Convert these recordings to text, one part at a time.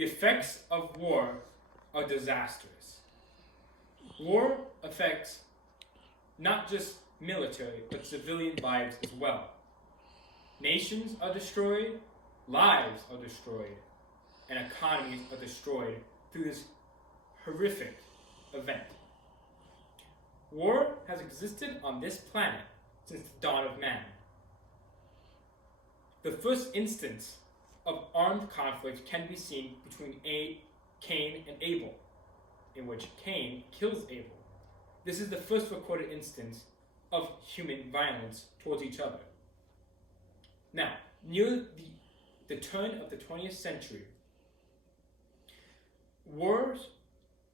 The effects of war are disastrous. War affects not just military, but civilian lives as well. Nations are destroyed, lives are destroyed, and economies are destroyed through this horrific event. War has existed on this planet since the dawn of man. The first instance of armed conflict can be seen between Cain and Abel, in which Cain kills Abel. This is the first recorded instance of human violence towards each other. Now, near the turn of the 20th century, wars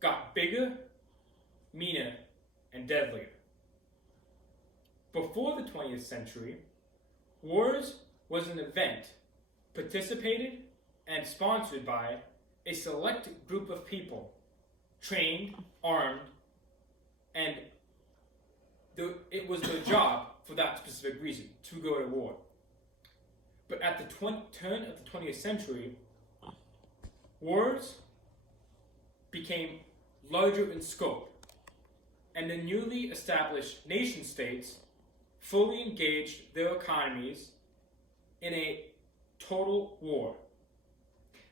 got bigger, meaner, and deadlier. Before the 20th century, wars was an event participated and sponsored by a select group of people, trained, armed, and it was their job for that specific reason, to go to war. But at the turn of the 20th century, wars became larger in scope, and the newly established nation states fully engaged their economies in a total war.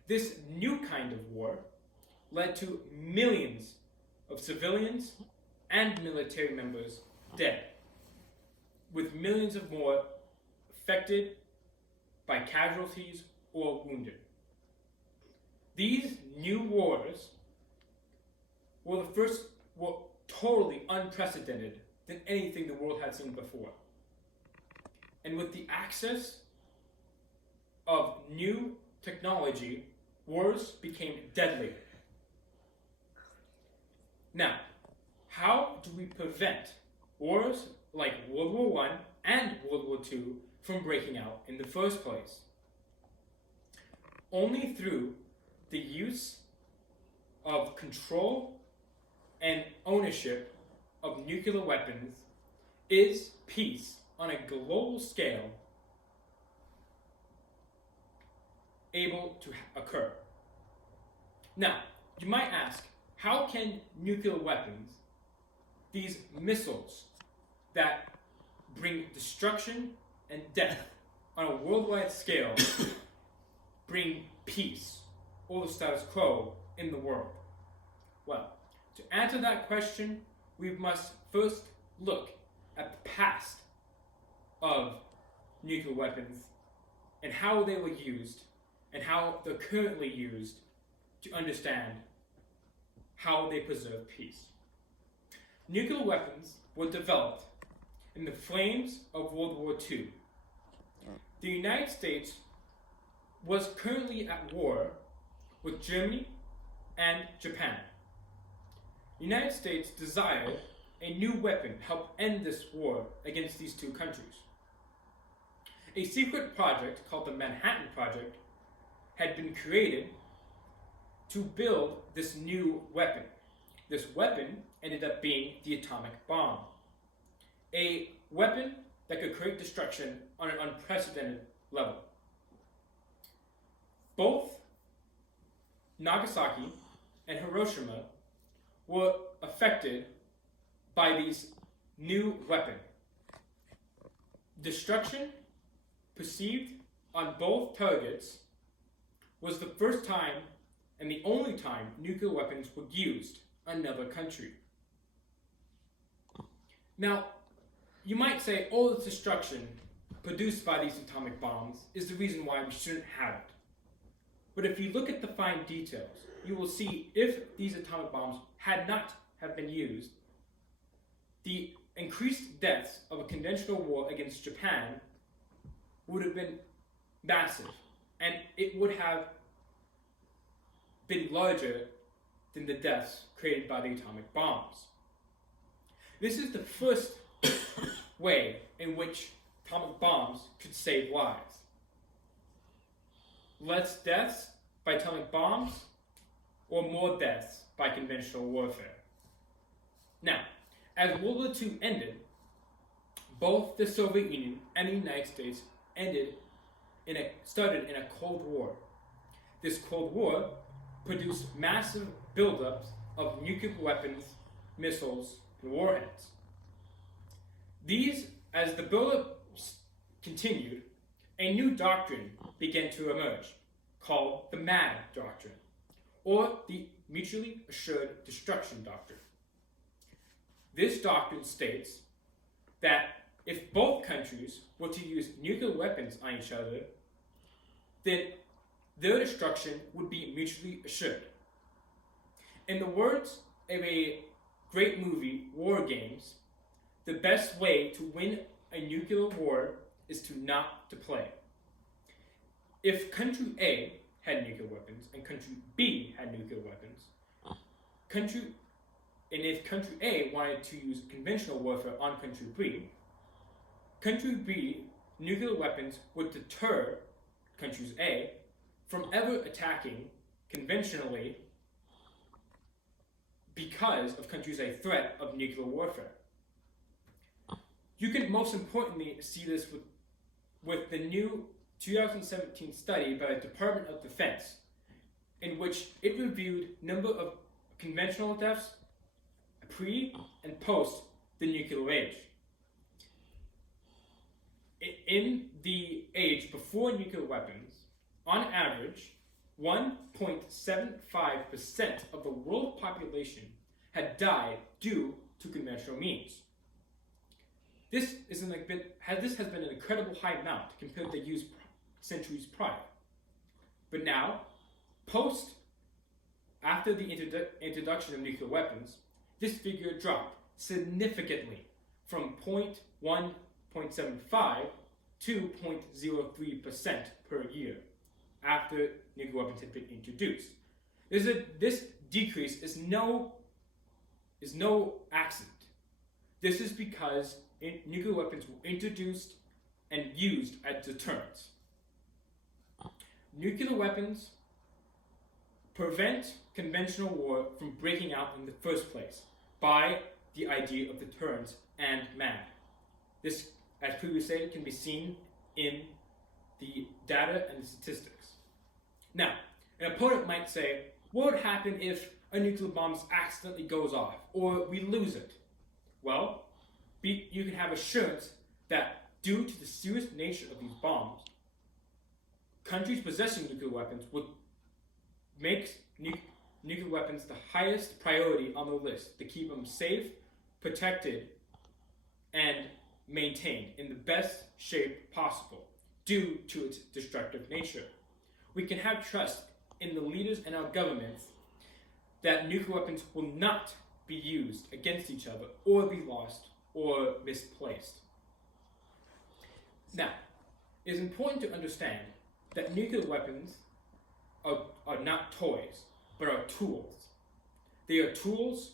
This new kind of war led to millions of civilians and military members dead, with millions of more affected by casualties or wounded. These new wars were totally unprecedented than anything the world had seen before. And with the access of new technology, wars became deadly. Now, how do we prevent wars like World War I and World War II from breaking out in the first place? Only through the use of control and ownership of nuclear weapons is peace on a global scale able to occur. Now, you might ask, how can nuclear weapons, these missiles that bring destruction and death on a worldwide scale, bring peace or the status quo in the world? Well, to answer that question, we must first look at the past of nuclear weapons and how they were used and how they're currently used to understand how they preserve peace. Nuclear weapons were developed in the flames of World War II. The United States was currently at war with Germany and Japan. The United States desired a new weapon to help end this war against these two countries. A secret project called the Manhattan Project had been created to build this new weapon. This weapon ended up being the atomic bomb, a weapon that could create destruction on an unprecedented level. Both Nagasaki and Hiroshima were affected by these new weapon. Destruction perceived on both targets was the first time and the only time nuclear weapons were used on another country. Now, you might say all this destruction produced by these atomic bombs is the reason why we shouldn't have it. But if you look at the fine details, you will see if these atomic bombs had not have been used, the increased deaths of a conventional war against Japan would have been massive, and it would have been larger than the deaths created by the atomic bombs. This is the first way in which atomic bombs could save lives. Less deaths by atomic bombs, or more deaths by conventional warfare. Now, as World War II ended, both the Soviet Union and the United States started in a Cold War. This Cold War produce massive buildups of nuclear weapons, missiles, and warheads. As the buildup continued, a new doctrine began to emerge, called the MAD doctrine, or the Mutually Assured Destruction Doctrine. This doctrine states that if both countries were to use nuclear weapons on each other, then their destruction would be mutually assured. In the words of a great movie, War Games, the best way to win a nuclear war is not to play. If country A had nuclear weapons and country B had nuclear weapons, if country A wanted to use conventional warfare on country B nuclear weapons would deter countries A from ever attacking conventionally because of countries A threat of nuclear warfare. You can most importantly see this with the new 2017 study by the Department of Defense, in which it reviewed number of conventional deaths pre and post the nuclear age. In the age before nuclear weapons, on average, 1.75% of the world population had died due to conventional means. This has been an incredible high amount compared to use centuries prior. But now, after the introduction of nuclear weapons, this figure dropped significantly from 0.75 to 0.03% per year after nuclear weapons had been introduced. This decrease is no accident. This is because nuclear weapons were introduced and used as deterrents. Nuclear weapons prevent conventional war from breaking out in the first place by the idea of deterrence and MAD. This, as previously said, can be seen in the data and the statistics. Now, an opponent might say, what would happen if a nuclear bomb accidentally goes off or we lose it? Well, you can have assurance that due to the serious nature of these bombs, countries possessing nuclear weapons would make nuclear weapons the highest priority on the list to keep them safe, protected, and maintained in the best shape possible due to its destructive nature. We can have trust in the leaders and our governments that nuclear weapons will not be used against each other or be lost or misplaced. Now, it is important to understand that nuclear weapons are not toys, but are tools. They are tools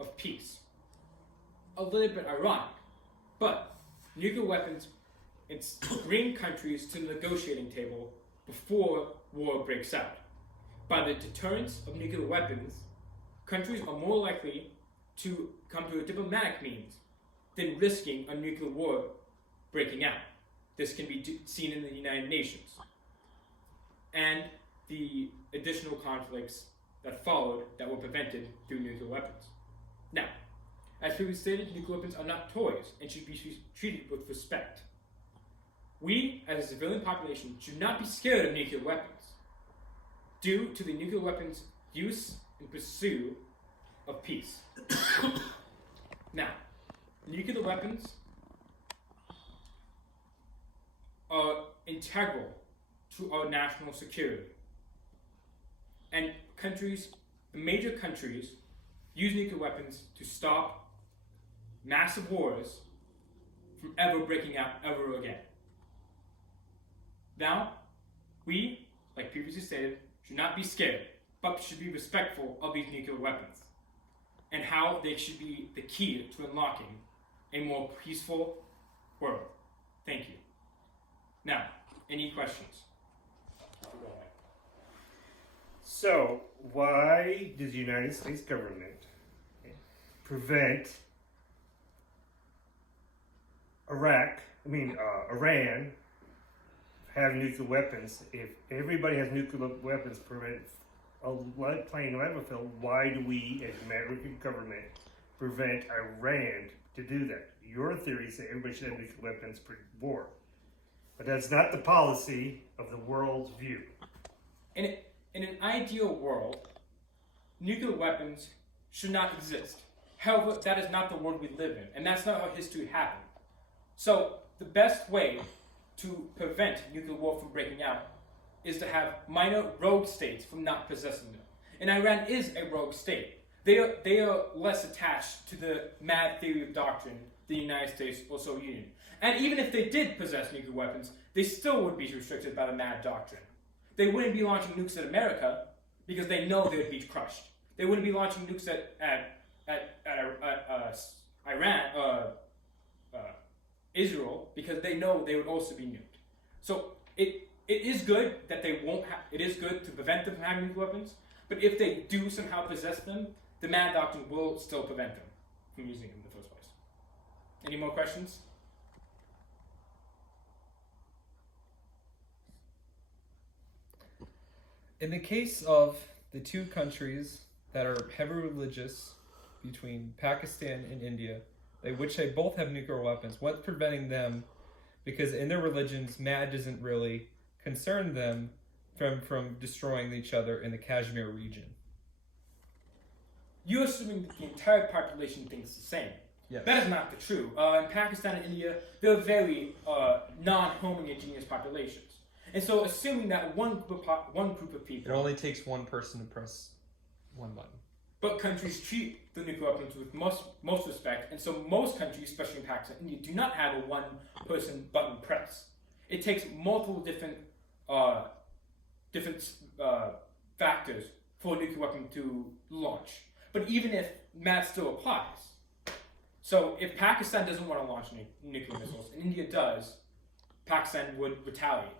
of peace. A little bit ironic, but nuclear weapons bring countries to the negotiating table before war breaks out. By the deterrence of nuclear weapons, countries are more likely to come to a diplomatic means than risking a nuclear war breaking out. This can be seen in the United Nations and the additional conflicts that followed that were prevented through nuclear weapons. Now, as previously stated, nuclear weapons are not toys and should be treated with respect. We, as a civilian population, should not be scared of nuclear weapons due to the nuclear weapons use and pursuit of peace. Now, nuclear weapons are integral to our national security. And major countries, use nuclear weapons to stop massive wars from ever breaking out ever again. Now, we, like previously stated, should not be scared, but should be respectful of these nuclear weapons and how they should be the key to unlocking a more peaceful world. Thank you. Now, any questions? So, why does the United States government prevent Iran having nuclear weapons if everybody has nuclear weapons playing level field, why do we, as American government, prevent Iran to do that? Your theory says everybody should have nuclear weapons for war. But that's not the policy of the world's view. In an ideal world, nuclear weapons should not exist. However, that is not the world we live in, and that's not how history happened. So, the best way to prevent nuclear war from breaking out is to have minor rogue states from not possessing them. And Iran is a rogue state. They are less attached to the mad theory of doctrine than the United States or Soviet Union. And even if they did possess nuclear weapons, they still would be restricted by the mad doctrine. They wouldn't be launching nukes at America because they know they would be crushed. They wouldn't be launching nukes at Iran, Israel, because they know they would also be nuked. So it is good that they won't have. It is good to prevent them from having nuclear weapons. But if they do somehow possess them, the mad doctrine will still prevent them from using them in the first place. Any more questions? In the case of the two countries that are heavily religious, between Pakistan and India, which they both have nuclear weapons, what's preventing them? Because in their religions, mad doesn't really concern them from destroying each other in the Kashmir region. You're assuming that the entire population thinks the same. Yes. That is not the true. In Pakistan and India, they're very non-homogeneous populations. And so assuming that one group of people... It only takes one person to press one button. But countries treat the nuclear weapons with most respect, and so most countries, especially in Pakistan and India, do not have a one-person button press. It takes multiple different factors for a nuclear weapon to launch. But even if MAD still applies, so if Pakistan doesn't want to launch nuclear missiles, and India does, Pakistan would retaliate.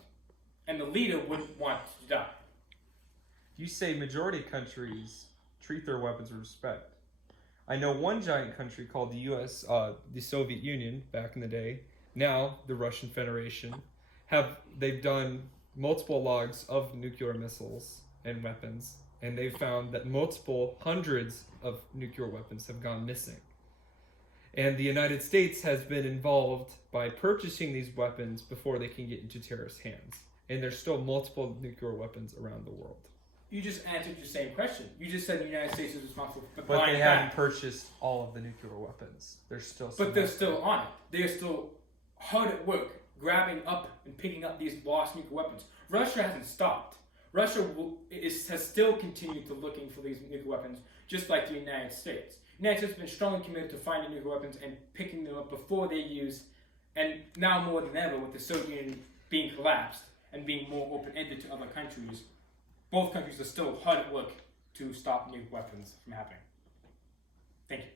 And the leader wouldn't want to die. You say majority countries treat their weapons with respect. I know one giant country called the U.S., the Soviet Union, back in the day, now the Russian Federation, they've done multiple logs of nuclear missiles and weapons, and they've found that hundreds of nuclear weapons have gone missing. And the United States has been involved by purchasing these weapons before they can get into terrorist hands. And there's still multiple nuclear weapons around the world. You just answered your same question. You just said the United States is responsible for But buying they back. haven't purchased all of the nuclear weapons. There's still some. But they're still on it. They're still hard at work, grabbing up and picking up these lost nuclear weapons. Russia hasn't stopped. Russia has still continued to looking for these nuclear weapons, just like the United States. The United States has been strongly committed to finding nuclear weapons and picking them up before they're used, and now more than ever, with the Soviet Union being collapsed and being more open-ended to other countries, both countries are still hard at work to stop nuclear weapons from happening. Thank you.